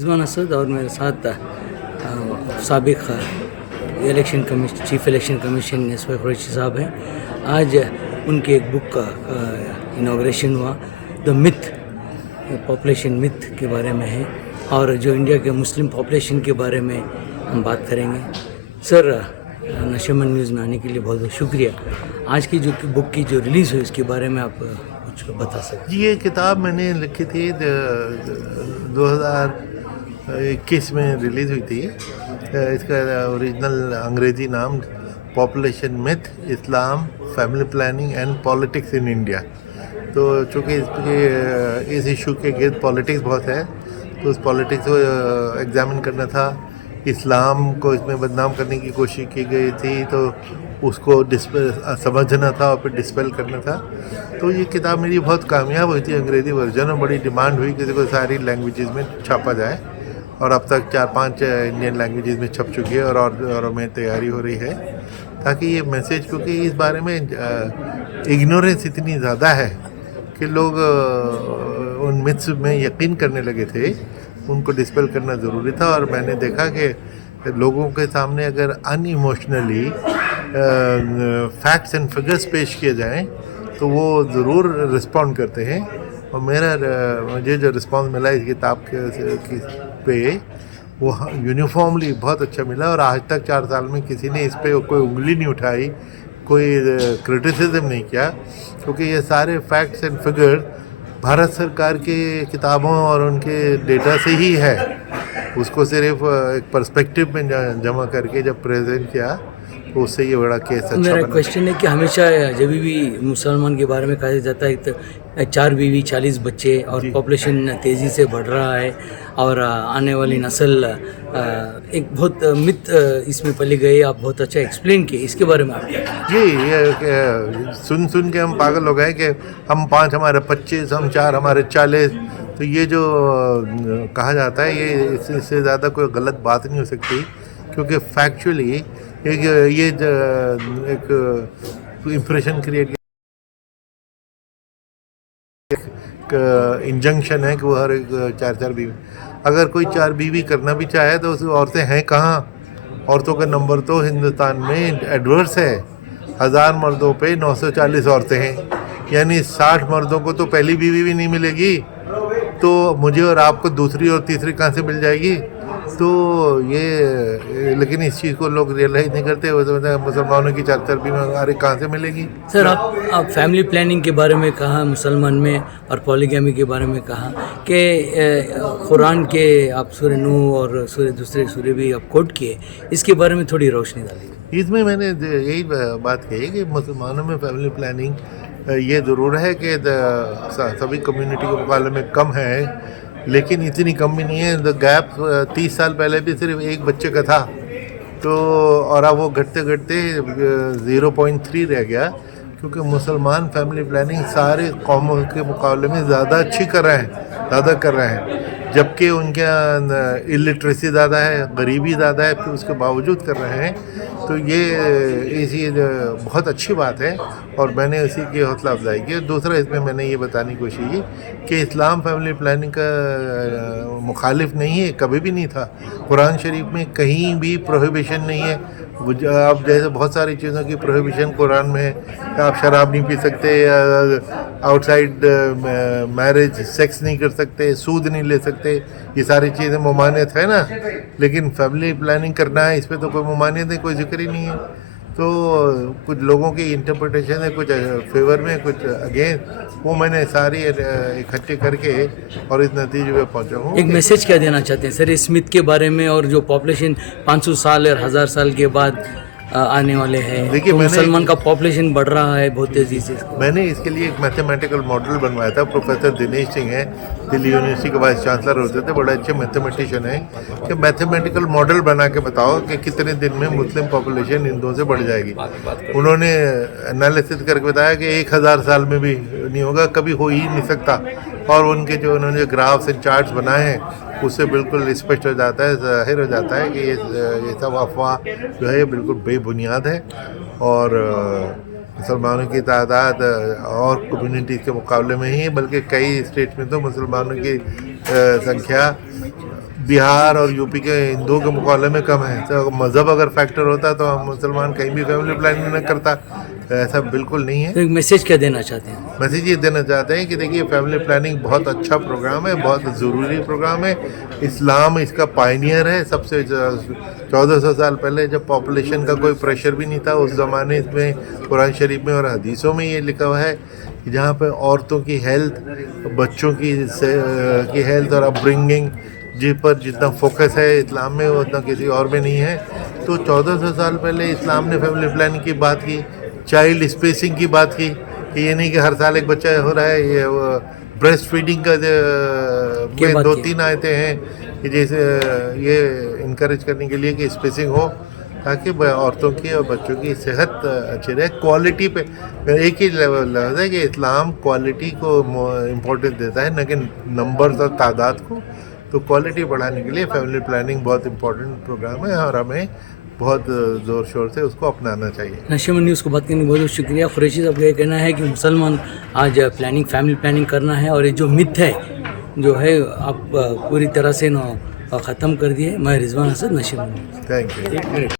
रिजवान असद और मेरे साथ साबिक chief election commission SY Qureshi साहब हैं। आज उनके एक बुक का इनाग्रेशन हुआ। द मिथ, पॉपुलेशन मिथ के बारे में है और जो इंडिया के मुस्लिम पॉपुलेशन के बारे में हम बात करेंगे। सर, नशेमन न्यूज़ में आने के लिए बहुत बहुत शुक्रिया। आज की जो बुक की जो रिलीज़ हुई उसके बारे में आप कुछ बता सकते जी। ये किताब मैंने लिखी थी 2021 में रिलीज़ हुई थी। इसका ओरिजिनल अंग्रेज़ी नाम population myth, Islam, family planning and politics in India. तो चूँकि इस इशू के गिर्द पॉलिटिक्स बहुत है, तो उस पॉलिटिक्स को एग्जामिन करना था। इस्लाम को इसमें बदनाम करने की कोशिश की गई थी, तो उसको समझना था और फिर डिस्पेल करना था। तो ये किताब मेरी बहुत कामयाब हुई थी अंग्रेज़ी वर्जन, और बड़ी डिमांड हुई कि इसको सारी लैंग्वेजेस में छापा जाए, और अब तक 4-5 इंडियन लैंग्वेजेस में छप चुकी है और में तैयारी हो रही है, ताकि ये मैसेज, क्योंकि इस बारे में इग्नोरेंस इतनी ज़्यादा है कि लोग उन मिथ्स में यकीन करने लगे थे, उनको डिस्पेल करना ज़रूरी था। और मैंने देखा कि लोगों के सामने अगर अनइमोशनली फैक्ट्स एंड फिगर्स पेश किए जाएं तो वो ज़रूर रिस्पॉन्ड करते हैं। और मुझे जो रिस्पॉन्स मिला इस किताब पे वो यूनिफॉर्मली बहुत अच्छा मिला, और आज तक 4 साल में किसी ने इस पे कोई उंगली नहीं उठाई, कोई क्रिटिसिज्म नहीं किया, क्योंकि ये सारे फैक्ट्स एंड फिगर्स भारत सरकार के किताबों और उनके डेटा से ही है। उसको सिर्फ एक पर्सपेक्टिव में जमा करके जब प्रेजेंट किया, तो उससे ये बड़ा केस अच्छा मेरा बना। क्वेश्चन है कि हमेशा जब भी मुसलमान के बारे में कहा जाता है तो 4 बीवी 40 बच्चे और पॉपुलेशन तेज़ी से बढ़ रहा है और आने वाली नस्ल, एक बहुत मिथ इसमें पली गई। आप बहुत अच्छा एक्सप्लेन किए, इसके बारे में आप क्या कहें? जी, ये सुन के हम पागल हो गए कि हम 5 हमारे 25, हम 4 हमारे 40। तो ये जो कहा जाता है, ये इससे ज़्यादा कोई गलत बात नहीं हो सकती, क्योंकि फैक्चुअली ये एक इम्प्रेशन क्रिएट, इंजंक्शन है कि वो हर एक 4 बीवी, अगर कोई 4 बीवी करना भी चाहे तो उस औरतें हैं कहाँ? औरतों का नंबर तो हिंदुस्तान में एडवर्स है। 1000 मर्दों पे 940 औरतें हैं, यानी 60 मर्दों को तो पहली बीवी भी नहीं मिलेगी, तो मुझे और आपको दूसरी और तीसरी कहाँ से मिल जाएगी? तो ये, लेकिन इस चीज़ को लोग रियलाइज़ नहीं करते। वो तो मुसलमानों की 4 बीवी अरे कहाँ से मिलेगी? सर, आप फैमिली प्लानिंग के बारे में कहा, मुसलमान में, और पॉलीगैमी के बारे में कहा कि कुरान के आप सूरह नूह और दूसरे सूरह भी आप कोट किए, इसके बारे में थोड़ी रोशनी डालिए। इसमें मैंने यही बात कही कि मुसलमानों में फैमिली प्लानिंग ये ज़रूर है कि सभी कम्युनिटी के मुकाबले में कम है, लेकिन इतनी कम भी नहीं है। द गैप 30 साल पहले भी सिर्फ 1 बच्चे का था, तो और अब वो घटते घटते 0.3 रह गया, क्योंकि मुसलमान फैमिली प्लानिंग सारे कौमों के मुकाबले में ज़्यादा अच्छी कर रहे हैं, जबकि उनके इलिटरेसी ज़्यादा है, गरीबी ज़्यादा है, फिर उसके बावजूद कर रहे हैं। तो ये बहुत अच्छी बात है, और मैंने उसी की हौसला अफजाई की। दूसरा, इसमें मैंने ये बताने की कोशिश की कि इस्लाम फैमिली प्लानिंग का मुखालिफ नहीं है, कभी भी नहीं था। कुरान शरीफ में कहीं भी प्रोहिबिशन नहीं है। आप जैसे बहुत सारी चीज़ों की प्रोहिबिशन कुरान में है, आप शराब नहीं पी सकते, आउटसाइड मैरिज सेक्स नहीं कर सकते, सूद नहीं ले सकते, ये सारी चीज़ें ममानियत है ना। लेकिन फैमिली प्लानिंग करना है, इस पर तो कोई ममानियत है, कोई जिक्र ही नहीं है। तो कुछ लोगों की इंटरप्रिटेशन है, कुछ फेवर में, कुछ अगेंस्ट, वो मैंने सारी इकट्ठे करके और इस नतीजे पे पहुंचा हूँ। एक मैसेज क्या देना चाहते हैं सर इस मिथ के बारे में, और जो पॉपुलेशन 500 साल और 1000 साल के बाद आने वाले हैं? देखिए, तो मुसलमान का पॉपुलेशन बढ़ रहा है बहुत तेज़ी से। मैंने इसके लिए एक मैथमेटिकल मॉडल बनवाया था। प्रोफेसर दिनेश सिंह हैं, दिल्ली यूनिवर्सिटी के वाइस चांसलर होते थे, बड़े अच्छे मैथमेटिशियन हैं, कि मैथमेटिकल मॉडल बना के बताओ कि कितने दिन में मुस्लिम पॉपुलेशन हिंदुओं से बढ़ जाएगी। उन्होंने एनालिसिस करके बताया कि 1000 साल में भी नहीं होगा, कभी हो ही नहीं सकता। और उनके जो उन्होंने ग्राफ्स एंड चार्ट्स बनाए हैं, उससे बिल्कुल स्पष्ट हो जाता है, जाहिर हो जाता है कि ये सब अफवाह जो है ये बिल्कुल बेबुनियाद है। और मुसलमानों की तादाद और कम्युनिटी के मुकाबले में ही, बल्कि कई स्टेट में तो मुसलमानों की संख्या बिहार और यूपी के हिंदुओं के मुकाबले में कम है। तो मज़हब अगर फैक्टर होता तो हम मुसलमान कहीं भी फैमिली प्लानिंग न करता, तो ऐसा बिल्कुल नहीं है। तो एक मैसेज क्या देना चाहते हैं? मैसेज ये देना चाहते हैं कि देखिए फैमिली प्लानिंग बहुत अच्छा प्रोग्राम है, बहुत ज़रूरी प्रोग्राम है। इस्लाम इसका पायनियर है। सबसे 1400 साल पहले जब पॉपुलेशन का कोई प्रेशर भी नहीं था, उस ज़माने में कुरान शरीफ में और हदीसों में ये लिखा हुआ है कि जहाँ पे औरतों की हेल्थ, बच्चों की हेल्थ और अपब्रिंगिंग जी पर जितना फोकस है इस्लाम में, वो उतना किसी और में नहीं है। तो 1400 साल पहले इस्लाम ने फैमिली प्लानिंग की बात की, चाइल्ड स्पेसिंग की बात की कि ये नहीं कि हर साल एक बच्चा हो रहा है। ये ब्रेस्ट फीडिंग का में 2-3 आयतें हैं कि जैसे ये इनकरेज करने के लिए कि स्पेसिंग हो, ताकि औरतों की और बच्चों की सेहत अच्छी रहे। क्वालिटी पे एक ही लेवल है कि इस्लाम क्वालिटी को इम्पोर्टेंस देता है, न कि नंबर्स और तादाद को। तो क्वालिटी बढ़ाने के लिए फैमिली प्लानिंग बहुत इंपॉर्टेंट प्रोग्राम है और हमें बहुत ज़ोर शोर से उसको अपनाना चाहिए। नशेमंद न्यूज़ को बात करने बहुत बहुत शुक्रिया। कुरैशी साहब का ये कहना है कि मुसलमान आज फैमिली प्लानिंग करना है और ये जो मिथ है जो है आप पूरी तरह से ख़त्म कर दिए। मैं रिजवान हसन, नशेमंद। Thank you.